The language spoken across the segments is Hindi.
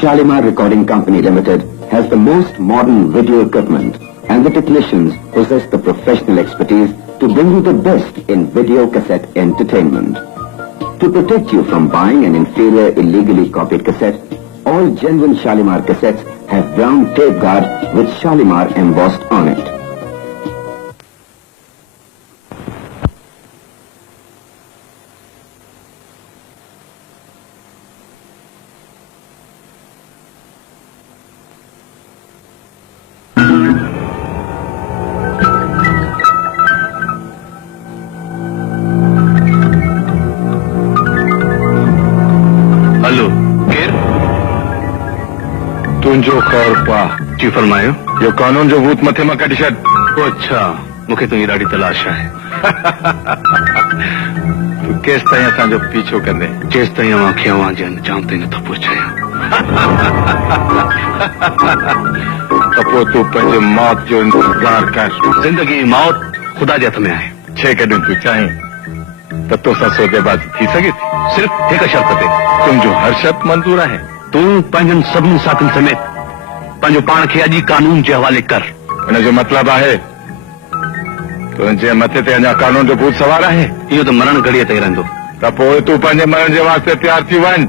Shalimar Recording Company Limited has the most modern video equipment and the technicians possess the professional expertise to bring you the best in video cassette entertainment. To protect you from buying an inferior illegally copied cassette, all genuine Shalimar cassettes have brown tape guard with Shalimar embossed on it. तुंजो खौर पा जी फरमायो। यो कानून जो भूत मथे में कढी छॾ। अच्छा मूंखे तुंहिंजी ॾाढी तलाश आहे। तूं केसि ताईं असांजो पीछो कंदे? जेसि ताईं अवां खे अवां जे अंजाम ताईं नथो पहुचायां। त पोइ तूं पंहिंजे मौत जो इंतज़ार कर। ज़िंदगी मौत ख़ुदा जे हथ में आहे। जेकॾहिं तूं चाहीं त तोसां सौदेबाज़ी थी सघे थी, सिर्फ़ हिक शर्त ते। तुंहिंजो हर शर्त मंज़ूर आहे। तूं पंहिंजनि सभिनी साथियुनि समेत पंहिंजो पाण खे अॼु कानून जे हवाले कर। हिनजो मतिलबु आहे तुंहिंजे मथे ते अञा कानून जो भूत सवार आहे। इहो त मरण घड़ीअ ते रहंदो। त पोइ तूं पंहिंजे मरण जे वास्ते तयार थी वञ।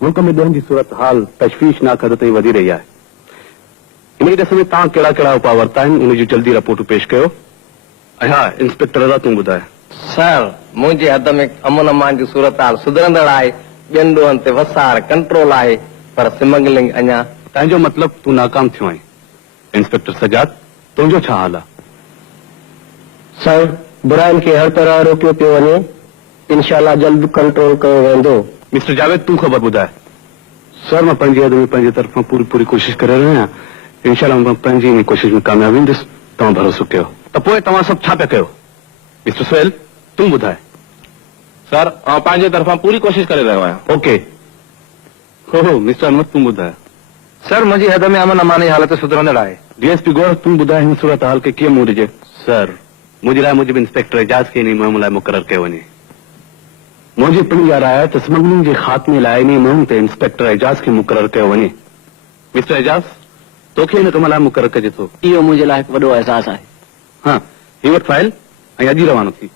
मुल्क में ॾियण जी सूरत हाल तशवीशनाक हद ताईं वधी रही आहे। इन ॾिस में तव्हां कहिड़ा कहिड़ा उपाउ वरिता आहिनि उन जी जल्दी रिपोर्ट पेश कयो। हा इंस्पेक्टर रज़ा तूं ॿुधाए। सर मुंहिंजे हद में अमन अमान जी सूरत हाल सुधरंदड़ आहे। ॿियनि ॾोहनि ते वसार कंट्रोल आहे पर स्मगलिंग अञा। तंहिंजो मतिलबु तूं नाकाम थियो आहीं। इंस्पेक्टर सजाद तुंहिंजो छा हाल आहे? सर बुराइनि खे हर तरह रोकियो पियो वञे। इंशाल्लाह जल्द कंट्रोल कयो वेंदो। मिस्टर जावेद तूं ख़बर ॿुधाए। सर मां पंहिंजी हद में पंहिंजे तरफ़ां पूरी पूरी कोशिशि करे रहियो आहियां। इंशाल्लाह मां पंहिंजी इन कोशिशि में कामयाबी ईंदुसि। तव्हां भरोसो कयो। त पोइ तव्हां सभु छा पिया कयो? मिस्टर सुहेल तूं ॿुधाए। सर आउं पंहिंजे तरफ़ां पूरी कोशिशि करे रहियो आहियां। ओके। हो मिस्टर अहमद तूं ॿुधाए। सर मुंहिंजी हद में अमन अमान जी हालत सुधरंदड़ आहे। डीएसपी गौर तूं ॿुधाए हिन सूरत हाल खे कीअं मुंहुं ॾिजे? सर मुंहिंजे लाइ मूजिबि इंस्पेक्टर एजाज खे इन मुहिम लाइ मुक़ररु कयो वञे। मुंहिंजी पिण राय आहे त स्मगलिंग जे ख़ात्मे लाइ इन मुहिम ते इंस्पेक्टर एजाज खे मुक़ररु कयो वञे। मिस्टर एजाज तोखे हिन कम लाइ मुक़ररु कजे थो। इहो मुंहिंजे लाइ हिकु वॾो एहसासु आहे। हाँ हीअ वटि फाइल ऐं अॼु ई रवानो थी।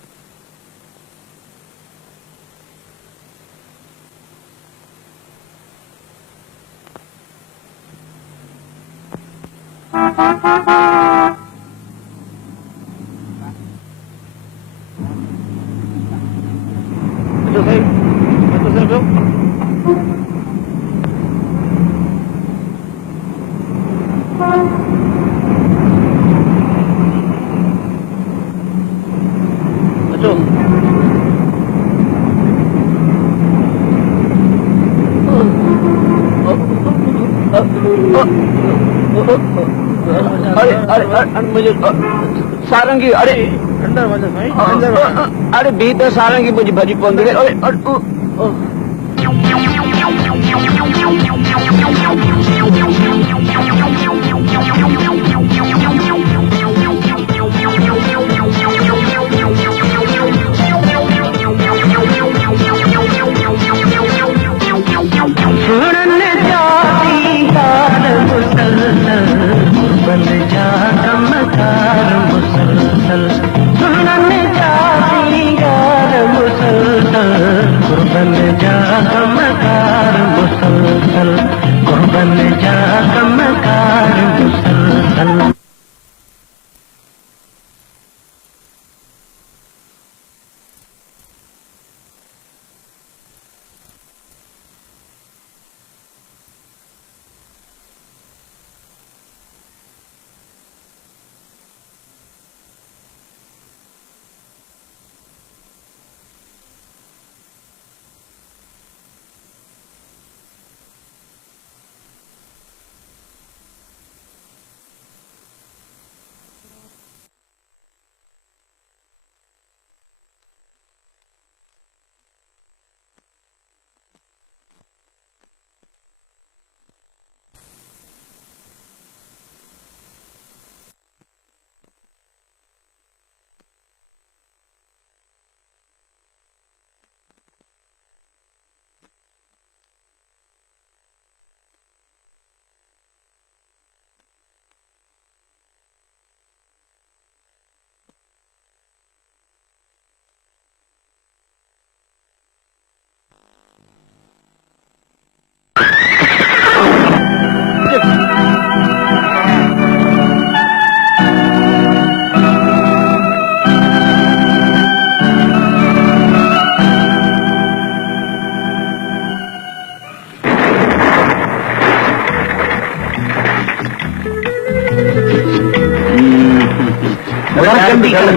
अरे मुझे सारंगी, अरे अरे भीतर सारंगी मुझे भजी पहुंच गई। अरे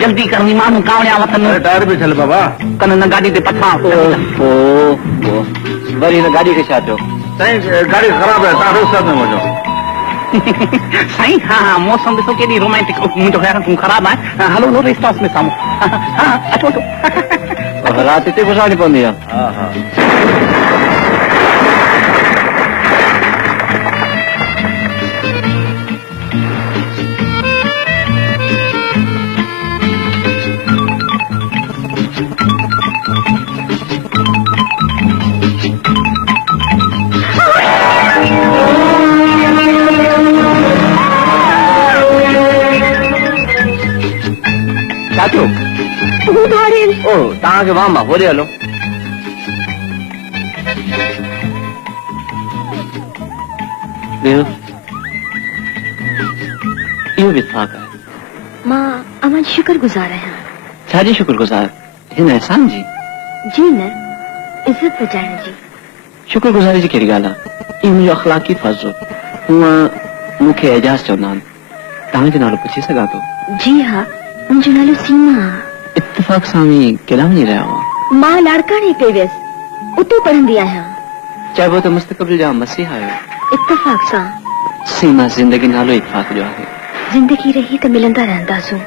जल्दी करनी मानू कावड़िया वतन टायर पे चल बाबा। कन न गाड़ी ते पछा ओ वरी न गाड़ी के छा थियो? साईं गाड़ी खराब है, तव्हां रोड साइड में वञो। साईं हाँ हाँ मौसम ॾिसो केॾी रोमांटिक, मुंहिंजो ख़्याल तूं ख़राब आहे। हलो हलो रेस्ट हाउस में साम्हूं। हाँ अचो अचो। रात हिते गुज़ारणी पवंदी आहे। हाँ हाँ साथियों ओ तव्हांखे वाह मां होॾे हलो। ॿियो इहो बि इत्फाक़ आहे। मां अवां जी शुक्रगुज़ार आहियां। छाजी शुक्रगुज़ार? हिन एहसान जी? जी न, इज़त बचाइण जी। शुक्रगुज़ारी जी कहिड़ी ॻाल्हि आहे? इहो मुंहिंजो अख़लाक़ी फर्ज़ हो। हूअं मूंखे एजाज़ चवंदा आहिनि। तव्हांजो नालो पुछी सघां थो? जी हाँ, मुंहिंजो नालो सीमा आहे। इत्तिफ़ाक़ सां केॾां वञी रहिया हुआ? मां लाड़काणे पे वियसि, उते पढ़ंदी आहियां। चइबो त मुस्तक़बिल जा मसीहा आहियो। इत्तिफ़ाक़ सां। सीमा ज़िंदगी नालो इत्तिफ़ाक़ जो आहे। जिंदगी रही त मिलंदा रहंदासूं।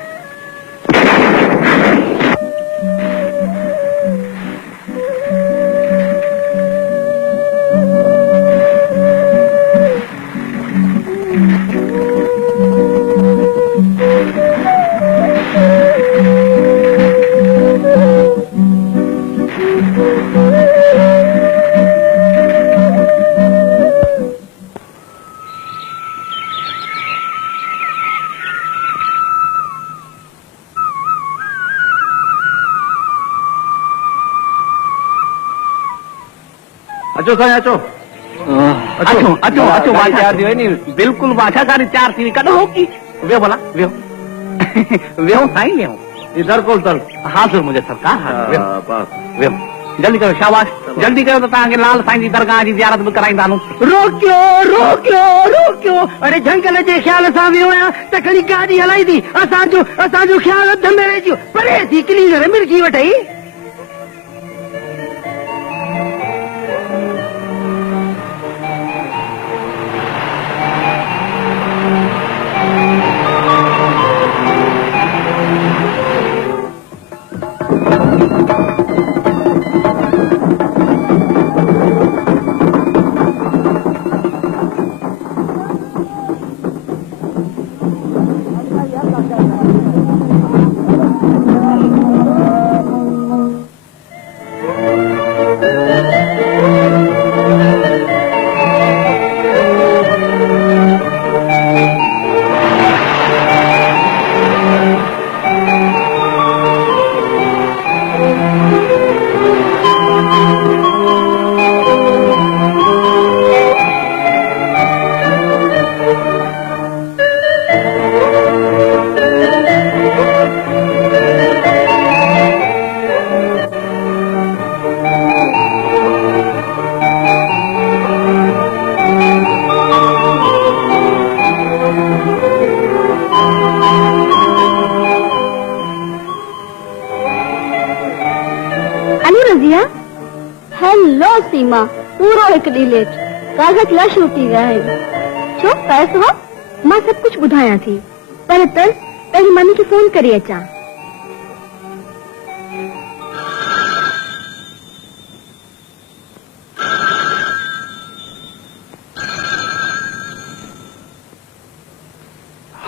अचो साईं अचो। अचो अचो अचो बादशाह जी वञी बिल्कुलु बादशाह सारी चार थी कॾो की वियो भला वियो वियो साईं वियो इधर को उधर। हाज़िर मुंहिंजे सरकार वियो बस वियो जल्दी करो शाबाश जल्दी कयो त तव्हांखे लाल साईं जी दरगाह जी ज़ियारत बि कराईंदा रोकियो रोकियो रोकियो अरे जंगल जे ख़्याल सां वियो आहियां त खणी गाॾी हलाई थी असांजो ख़्याल अध में रहिजी वियो परे थी क्लीनर मिर्गी वठई सीमा पूरो एक ॾींहुं लेट कागज लाइ शुरू थी विया आहिनि छो पैसो मां सभु कुझु ॿुधायां थी पर त पंहिंजी मम्मी खे फोन करे अचां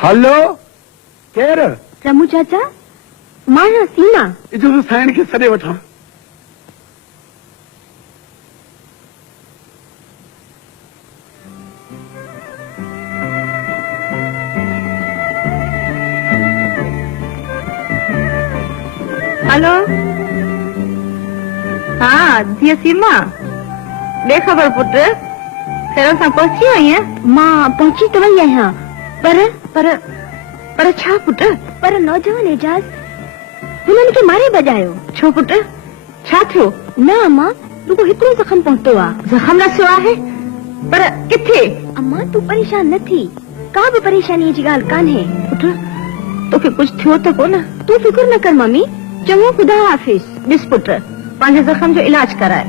हेलो केर रमू चाचा मां आहियां सीमा इजो साइण खे सॾे वठां हेलो हाँ धीअ सीमा बेखबर पुट खैर सां पहुची आई है मां पहुची तो वई आहियां पर छा पुट पर नौजवान एजाज हुननि खे मारे बजायो छो पुट छा थियो न अम्मा रुगो हिकिड़ो जख़म पहुतो आहे जख़म रसियो आहे पर किथे अम्मा तूं परेशान न थी का बि परेशानीअ जी ॻाल्हि कान्हे पुट तोखे कुझु थियो त कोन तूं फिक्र न कर मम्मी चङो ख़ुदा हाफ़िज़ ॾिस पुट पंहिंजे ज़ख़म जो इलाज कराए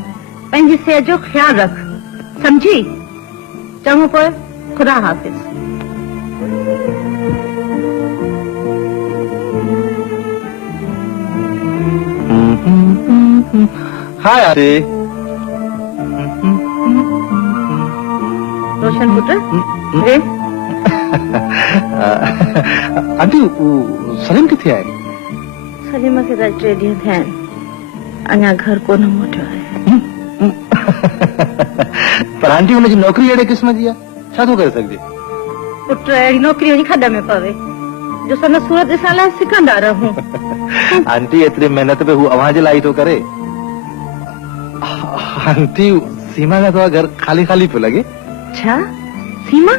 पंहिंजी सिहत जो ख़्यालु रख समझी चङो पोइ ख़ुदा हाफ़िज़ हाय आंटी रोशन पुट रे आंटी सलीम किथे आहे सलीम खे त 3 ॾींहं थिया आहिनि अञा घर कोन मोटियो आहे पर आंटी हुनजी नौकरी अहिड़े क़िस्म जी आहे छा थो करे सघिजे पुट अहिड़ी नौकिरी वञी खॾ में पवे जो सन सूरत ॾिसण लाइ सिकंदा रहूं आंटी एतिरी मेहनत पे हू अव्हां जे लाइ थो करे आंटी सीमा का थोड़ा घर खाली खाली पियो लॻे छा सीमा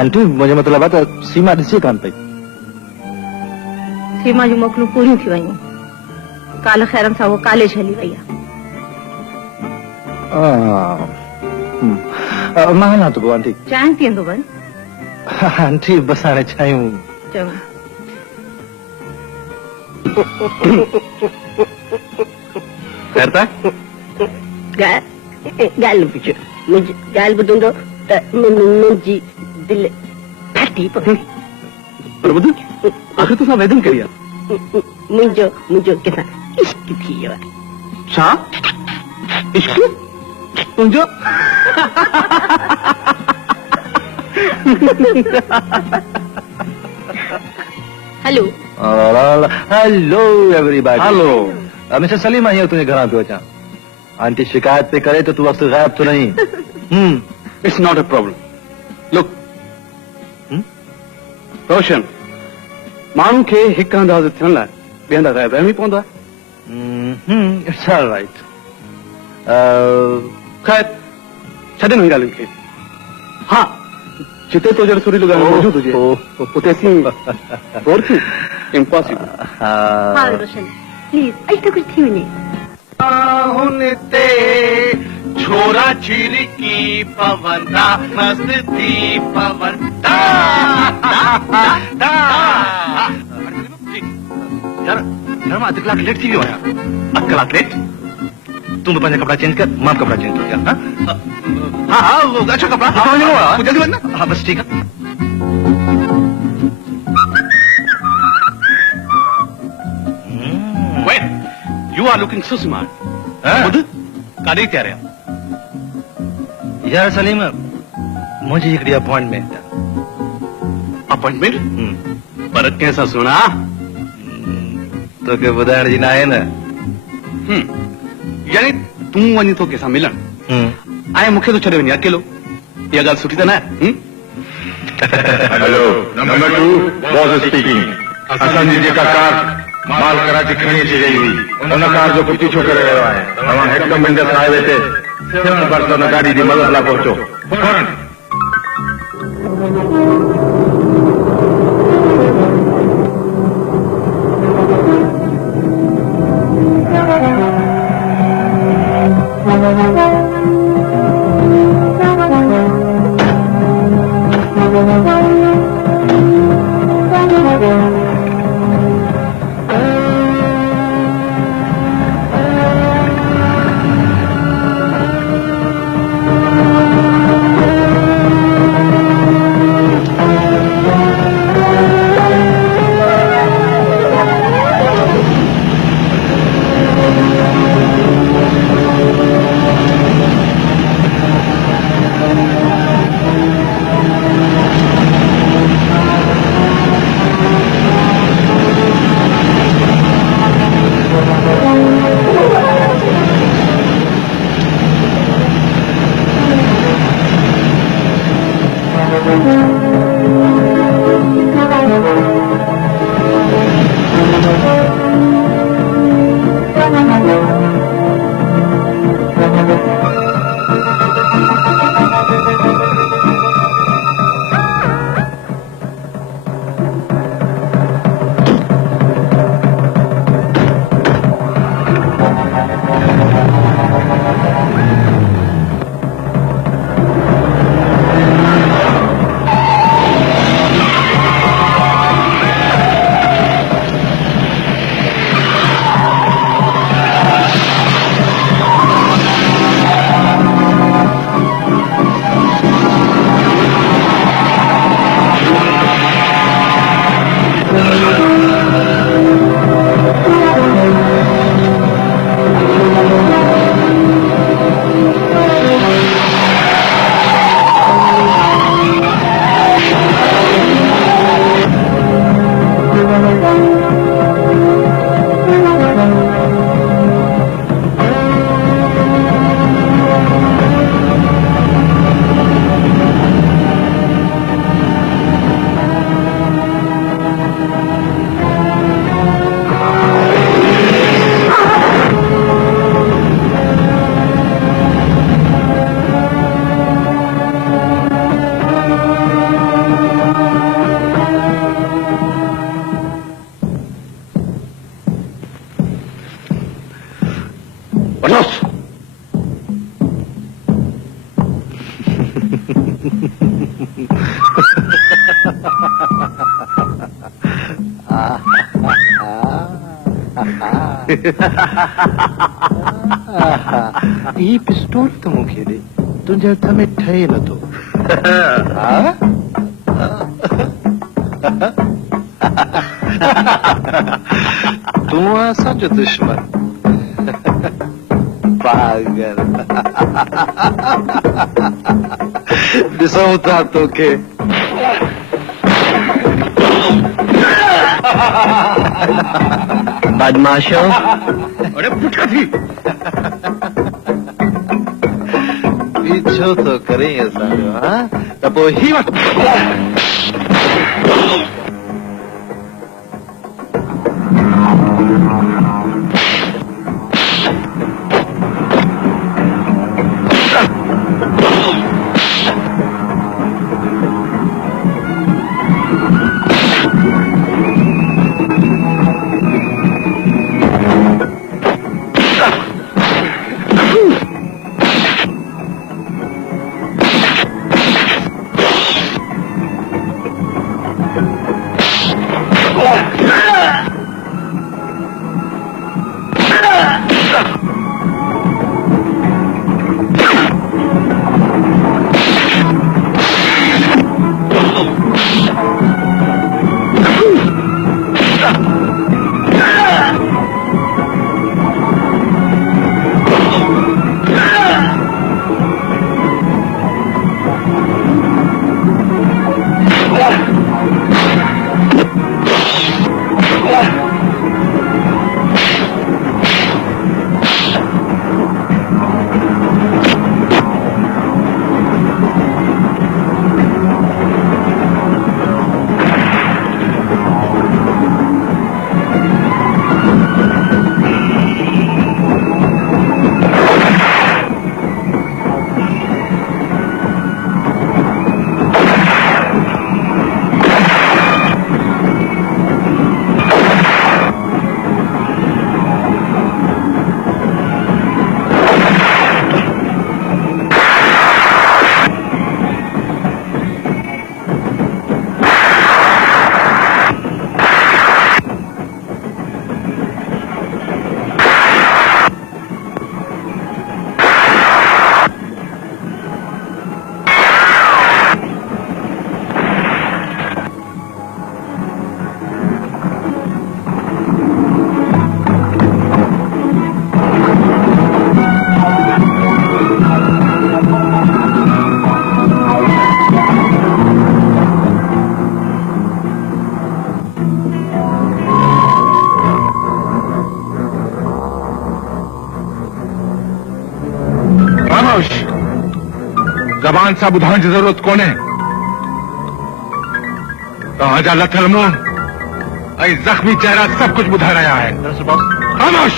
आंटी मुंहिंजो मतिलबु आहे त सीमा ॾिसे कान पई सीमा जूं मोकलूं पूरियूं थी वयूं काल ख़ैरन सां वो कॉलेज हली वई आहे मां हलां थो पोइ आंटी चांहि पीअंदो वञ आंटी बसि हाणे चायूं चङो खैर था ॻाल्हि पुछो मुंहिंजी ॻाल्हि ॿुधंदो त मुंहिंजी दिलि फाटी पवे पर ॿुध आख़िर तोसां वेदन करी आहे मुंहिंजो कंहिंसां इश्क थी वियो आहे छा इश्क तुंहिंजो hello hello everybody hello mister Salim आई तुझे घर पे अचा आंटी शिकायत पे करे तो तू वक्त गायब तो नहीं it's not a problem look Roshan माण्हू खे हिकु अंदाज़ थियण लाइ ॿिए हंधा ग़ाइब रहणो ई पवंदो आहे इट्स ऑल राइट खैर छॾनि हिन ॻाल्हियुनि खे हा जिते तो जहिड़ो सुरीलो ॻाल्हि मौजूदु हुजे उते असीं बोर थियूं इम्पॉसिबल हाँ रोशन प्लीज अॼु त कुझु थी वञे ते छोरा छिरकी पवंदा मस्ती पवंदा यार यार मां अधु कलाक लेट थी वियो आहियां अधु कलाक लेट तूं बि पंहिंजा कपिड़ा चेंज कर मां बि कपिड़ा चेंज कर हाँ हाँ वो अच्छा कपड़ा हाँ जल्दी वञ हाँ बस ठीक है Wait, you are looking so smart. ॿुध काॾे तयार आहियो यार सलीम मुंहिंजी हिकिड़ी अपॉइंटमेंट आहे अपॉइंटमेंट पर कंहिंसां सुणा तोखे ॿुधाइण जी न आहे न यानी तूं वञी थो कंहिंसां मिलण ऐं मूंखे तो छॾे वञे अकेलो इहा ॻाल्हि सुठी त न आहे हेलो नंबर 2 बॉस स्पीकिंग असांजी जेका कार माल कराची खणी अची रही हुई उन कार जो पीछो छो करे रहियो आहे तव्हां हिकु मिंट सां हाईवे ते 7% गाॾी जी मदद लाइ पहुचो फौरन ही पिस्तूल तो मूंखे ॾे तुंहिंजे हथ में ठहे नथो तूं असांजो दुश्मन पागल ॾिसूं था तोखे बदमाशो अरे पुठा थी पीछो तो करें असांजो हाँ त पोइ ही वटि जबान सां ॿुधाइण जी ज़रूरत कोन्हे तव्हां जा लथल मुंहुं ऐं ज़ख़्मी चेहरा सभु कुझु ॿुधाए रहिया आहिनि। ख़ामोश।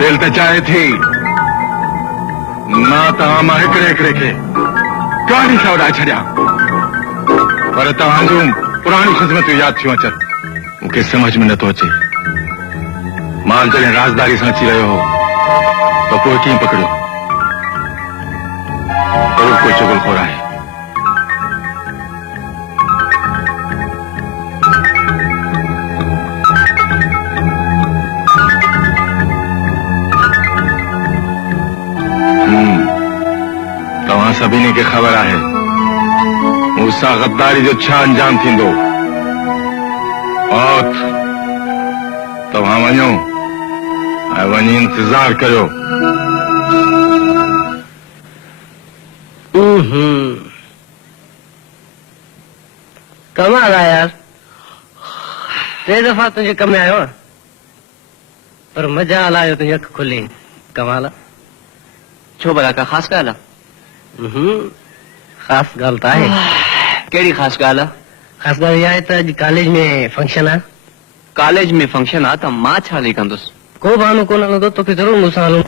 दिल त चाहे थी मां तव्हां मां हिकिड़े हिकिड़े खे कहाणी सां उॾाए छॾियां, पर तव्हां जूं पुराणी ख़िदमतूं यादि थियूं अचनि। मूंखे समझ में नथो अचे माल जॾहिं राज़दारी सां अची रहियो हो त पोइ कीअं पकड़ियो? ज़रूर कोई चुगलखोर आहे। तव्हां सभिनी खे ख़बर आहे मूंसां गद्दारी जो छा अंजाम थींदो। औत तव्हां वञो ऐं वञी इंतज़ार करियो। कमाल आहे यार, 3 दफ़ा तुंहिंजे कम में आयो पर मज़ा आयो तुंहिंजी अखि खुली। कमाल आहे। छो भला का ख़ासि ॻाल्हि आहे? ख़ासि ॻाल्हि त आहे। कहिड़ी ख़ासि ॻाल्हि आहे? ख़ासि ॻाल्हि इहा आहे त अॼु कॉलेज में फंक्शन आहे। कॉलेज में फंक्शन आहे त मां छा हली कंदुसि? को बहानो कोन हलंदो, तोखे ज़रूरु मूंसां हलूं।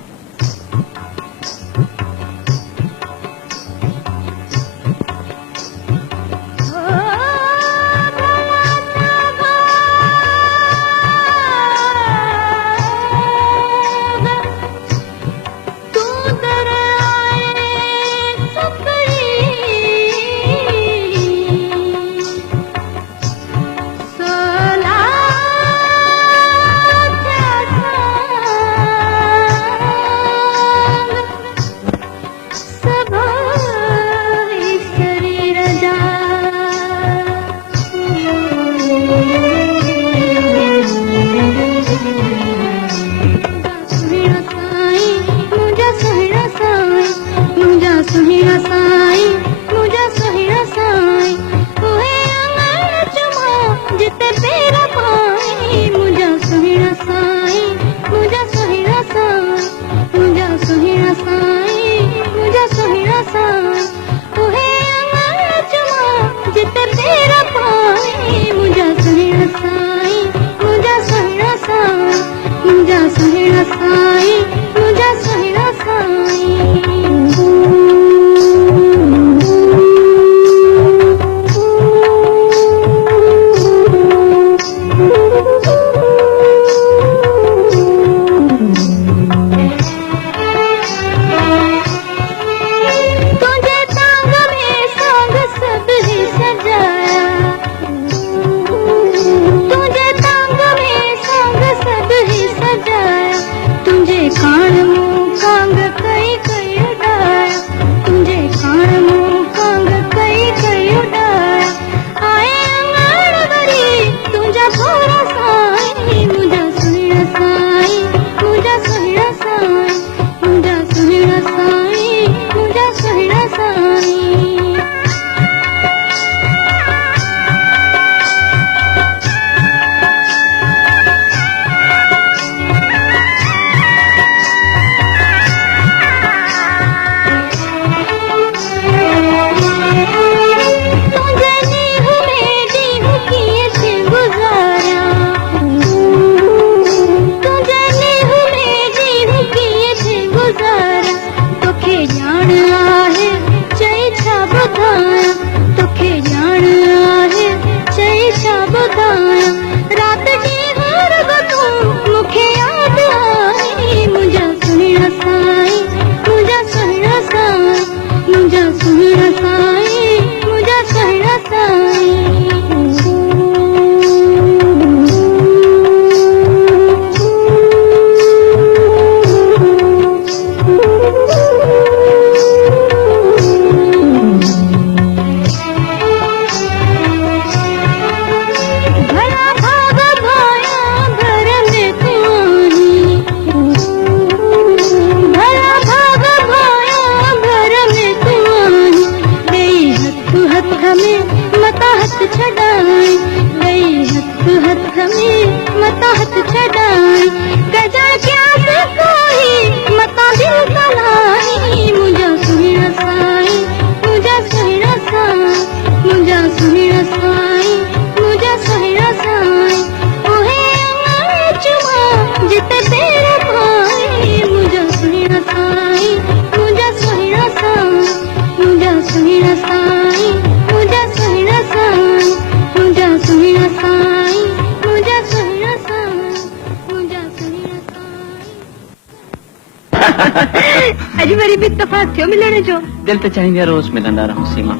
अॼु वरी बि इत्तेफ़ाक़ थियो मिलण जो। दिल तो चाहिए रोज मिलंदा रहूं सीमा,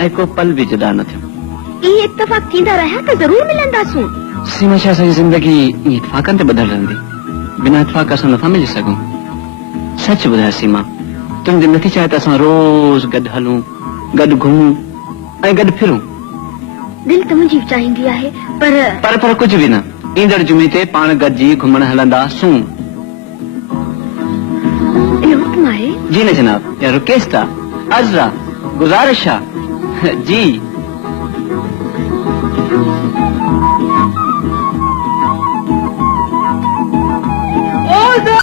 ऐं को पल भी जुदा न थियो। इहे इत्तेफ़ाक़ थींदा रहिया त ज़रूर मिलंदासूं। सीमा छा असांजी ज़िंदगी ईअं इत्तेफ़ाक़नि ते ॿधल रहंदी, बिना इत्तेफ़ाक़ असां नथा मिली सघूं। सच ॿुधाए सीमा, तुंहिंजी दिलि नथी चाहे त असां रोज़ गॾु हलूं, गॾु घुमूं ऐं गॾु फिरूं। दिल त मुंहिंजी चाहींदी आहे, पर कुछ भी न। ईंदड़ जुमे ते पाण गॾिजी घुमण हलंदासूं। इहो हुक्म आहे? जी न जनाब, या रिक्वेस्ट आहे, अर्ज़ आहे, गुज़ारिश आहे। जी